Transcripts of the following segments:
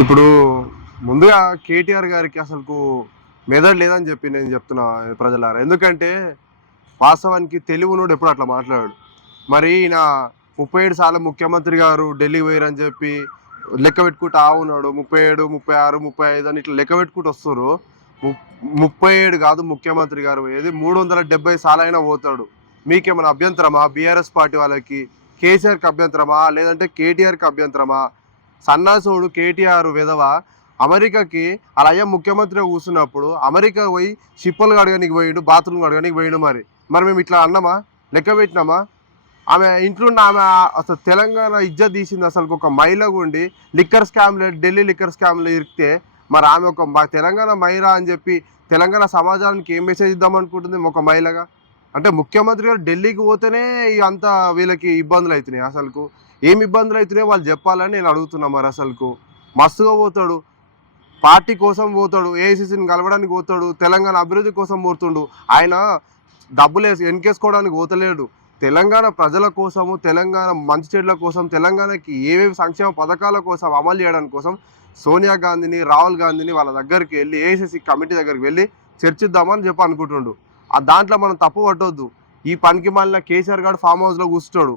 ఇప్పుడు ముందుగా కేటీఆర్ గారికి అసలుకు మెదడు లేదని చెప్పి నేను చెప్తున్నా ప్రజలారా. ఎందుకంటే వాస్తవానికి తెలివునోడు ఎప్పుడు అట్లా మాట్లాడాడు. మరి ఈయన 37 సార్లు ముఖ్యమంత్రి గారు ఢిల్లీ పోయారని చెప్పి లెక్క పెట్టుకుంటా ఉన్నాడు. 37, 36, 35 అని ఇట్లా లెక్క పెట్టుకుంటూ వస్తుర్రు. 37 కాదు ముఖ్యమంత్రి గారు పోయేది, 370 సార్లు అయినా పోతాడు. మీకేమైనా అభ్యంతరమా? బీఆర్ఎస్ పార్టీ వాళ్ళకి కేసీఆర్కి అభ్యంతరమా, లేదంటే కేటీఆర్కి అభ్యంతరమా? సన్నాసుడు కేటీఆర్ విధవ అమెరికాకి అలా అయ్యా ముఖ్యమంత్రిగా కూర్చున్నప్పుడు అమెరికా పోయి షిప్పులు కడగనికి పోయిండు, బాత్రూమ్ కడగనికి పోయిండు. మరి మేము ఇట్లా అన్నామా? లెక్క పెట్టినామా? ఆమె ఇంట్లో ఉన్న ఆమె అసలు తెలంగాణ ఇజ్జత్ తీసింది. అసలు ఒక మహిళగా ఉండి లిక్కర్ స్కామ్లో, ఢిల్లీ లిక్కర్ స్కామ్లో ఇరికితే మరి ఆమె ఒక తెలంగాణ మహిళ అని చెప్పి తెలంగాణ సమాజానికి ఏం మెసేజ్ ఇద్దాం అనుకుంటుంది ఒక మహిళగా? అంటే ముఖ్యమంత్రి గారు ఢిల్లీకి పోతేనే అంతా వీళ్ళకి ఇబ్బందులు అవుతున్నాయి. అసలుకు ఏం ఇబ్బందులు అవుతున్నాయో వాళ్ళు చెప్పాలని నేను అడుగుతున్నా. మరి అసలుకు మస్తుగా పోతాడు, పార్టీ కోసం పోతాడు, ఏఐసిసిని కలవడానికి పోతాడు, తెలంగాణ అభివృద్ధి కోసం పోతుండు. ఆయన డబ్బులు వెనకేసుకోవడానికి పోతలేడు. తెలంగాణ ప్రజల కోసము, తెలంగాణ మంచి చెడ్ల కోసం, తెలంగాణకి ఏవేవి సంక్షేమ పథకాల కోసం అమలు చేయడానికి కోసం సోనియా గాంధీని, రాహుల్ గాంధీని వాళ్ళ దగ్గరికి వెళ్ళి ఏఐసిసి కమిటీ దగ్గరికి వెళ్ళి చర్చిద్దామని చెప్పి అనుకుంటుండు. ఆ దాంట్లో మనం తప్పు పట్టొద్దు. ఈ పనికి మాలిన కేసీఆర్ గారు ఫామ్ హౌస్లో కూర్చుంటాడు,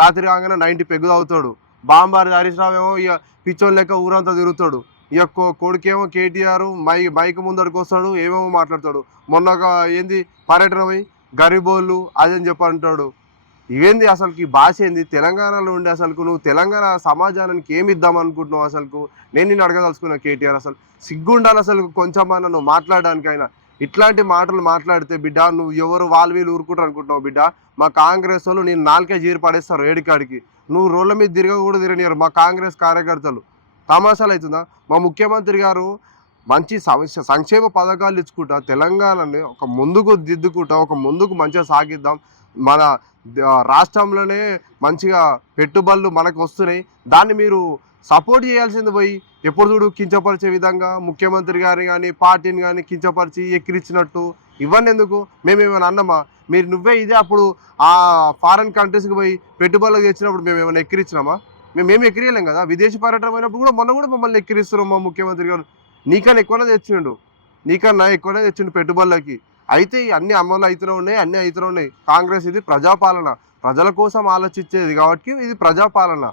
రాత్రి కాగానే 90 పెగ్గు తాగుతాడు. బాంబారి హరీష్ రావు ఏమో ఇక పిచ్చోని లెక్క ఊరంతా తిరుగుతాడు. ఇక కొడుకేమో కేటీఆర్ మైక్ ముందడికి వస్తాడు, ఏమేమో మాట్లాడతాడు. మొన్న ఏంది పర్యటన పోయి గరిబోళ్ళు అదని చెప్పి అంటాడు. ఇవేంది అసలుకి? ఈ భాష ఏంది? తెలంగాణలో ఉండి అసలుకు నువ్వు తెలంగాణ సమాజానికి ఏమి ఇద్దాం అనుకుంటున్నావు? అసలుకు నేను నిన్ను అడగదలుచుకున్నా కేటీఆర్, అసలు సిగ్గుండాలి అసలు కొంచెమన్నా నువ్వు మాట్లాడడానికైనా. ఇట్లాంటి మాటలు మాట్లాడితే బిడ్డ నువ్వు ఎవరు వాళ్ళు వీళ్ళు ఊరుకుంటారు అనుకుంటున్నావు బిడ్డ? మా కాంగ్రెస్ వాళ్ళు నేను నాలుకే జీరు పడేస్తారు ఏడికాడికి. నువ్వు రోడ్ల మీద కూడా తిరగనియరు మా కాంగ్రెస్ కార్యకర్తలు. తమాషాలు అవుతుందా? మా ముఖ్యమంత్రి గారు మంచి సంక్షేమ పథకాలు ఇచ్చుకుంటా తెలంగాణని ఒక ముందుకు దిద్దుకుంటా, ఒక ముందుకు మంచిగా సాగిద్దాం. మన రాష్ట్రంలోనే మంచిగా పెట్టుబడులు మనకు వస్తున్నాయి. దాన్ని మీరు సపోర్ట్ చేయాల్సింది పోయి ఎప్పుడు చూడు కించపరిచే విధంగా ముఖ్యమంత్రి గారిని కానీ పార్టీని కానీ కించపరిచి ఎక్కిరించినట్టు ఇవన్నీ ఎందుకు? మేమేమైనా అన్నామా? మీరు నువ్వే ఇదే అప్పుడు ఆ ఫారెన్ కంట్రీస్కి పోయి పెట్టుబడులకు తెచ్చినప్పుడు మేము ఏమైనా ఎక్కిరించినామా? మేమేమి ఎక్కిరియలేం కదా. విదేశీ పర్యటన అయినప్పుడు కూడా మొన్న కూడా మమ్మల్ని ఎక్కిరిస్తున్నాం మా ముఖ్యమంత్రి గారు. నీకన్నా ఎక్కువనే తెచ్చిండు, నీకన్నా ఎక్కువనే తెచ్చిండు పెట్టుబడులకి. అయితే అన్ని అమలు అవుతూనే ఉన్నాయి, అన్నీ అవుతూనే ఉన్నాయి. కాంగ్రెస్ ఇది ప్రజాపాలన, ప్రజల కోసం ఆలోచించేది కాబట్టి ఇది ప్రజాపాలన.